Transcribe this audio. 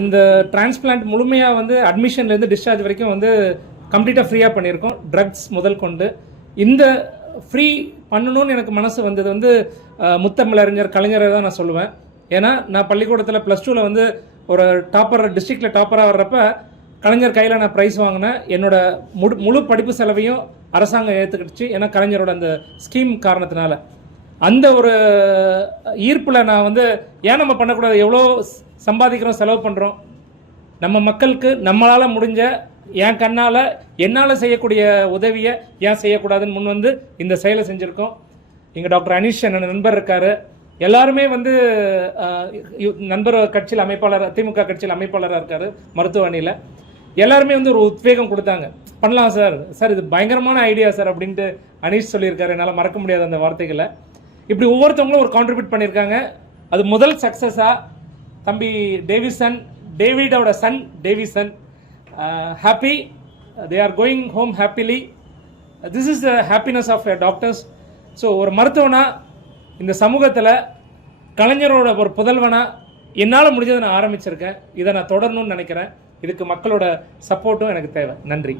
இந்த டிரான்ஸ்பிளான்ட் முழுமையாக வந்து அட்மிஷன்லேருந்து டிஸ்சார்ஜ் வரைக்கும் வந்து கம்ப்ளீட்டாக ஃப்ரீயாக பண்ணியிருக்கோம். ட்ரக்ஸ் முதல் கொண்டு. இந்த ஃப்ரீ பண்ணணும்னு எனக்கு மனசு வந்தது வந்து முத்தமிழறிஞர் கலைஞரை தான் நான் சொல்லுவேன். ஏன்னா நான் பள்ளிக்கூடத்தில் ப்ளஸ் டூவில் வந்து ஒரு டாப்பர் டிஸ்ட்ரிக்டில் டாப்பராக வர்றப்ப கலைஞர் கையில் நான் ப்ரைஸ் வாங்கினேன். என்னோட முழு முழு படிப்பு செலவையும் அரசாங்கம் ஏற்றுக்கிடுச்சு ஏன்னா கலைஞரோட அந்த ஸ்கீம் காரணத்தினால. அந்த ஒரு ஈர்ப்பில் நான் வந்து ஏன் நம்ம பண்ணக்கூடாது? எவ்வளோ சம்பாதிக்கிறோம் செலவு பண்ணுறோம் நம்ம மக்களுக்கு நம்மளால் முடிஞ்ச என் கண்ணால் என்னால் செய்யக்கூடிய உதவியை ஏன் செய்யக்கூடாதுன்னு முன் வந்து இந்த செயலை செஞ்சுருக்கோம். இங்கே டாக்டர் அனீஷ் என்னோட நண்பர் இருக்கார். எல்லாருமே வந்து நண்பர் கட்சியில் அமைப்பாளர் திமுக கட்சியில் அமைப்பாளராக இருக்கார் மருத்துவ அணியில் எல்லாருமே வந்து ஒரு உத்வேகம் கொடுத்தாங்க. பண்ணலாம் சார். சார் இது பயங்கரமான ஐடியா சார் அப்படின்ட்டு அனீஷ் சொல்லியிருக்காரு. என்னால் மறக்க முடியாது அந்த வார்த்தைகளை. இப்படி ஒவ்வொருத்தவங்களும் ஒரு கான்ட்ரிபியூட் பண்ணியிருக்காங்க. அது முதல் சக்ஸஸாக தம்பி Davison டேவிடோட son Davison. Happy they are going home happily this is the happiness of doctors so ஒரு மருத்துவனா இந்த சமூகத்தில் கலைஞரோட ஒரு புதல்வனாக என்னால் முடிஞ்சதை நான் ஆரம்பிச்சிருக்கேன். இதை நான் தொடரணும்னு நினைக்கிறேன். இதுக்கு மக்களோட சப்போர்ட்டும் எனக்கு தேவை. நன்றி.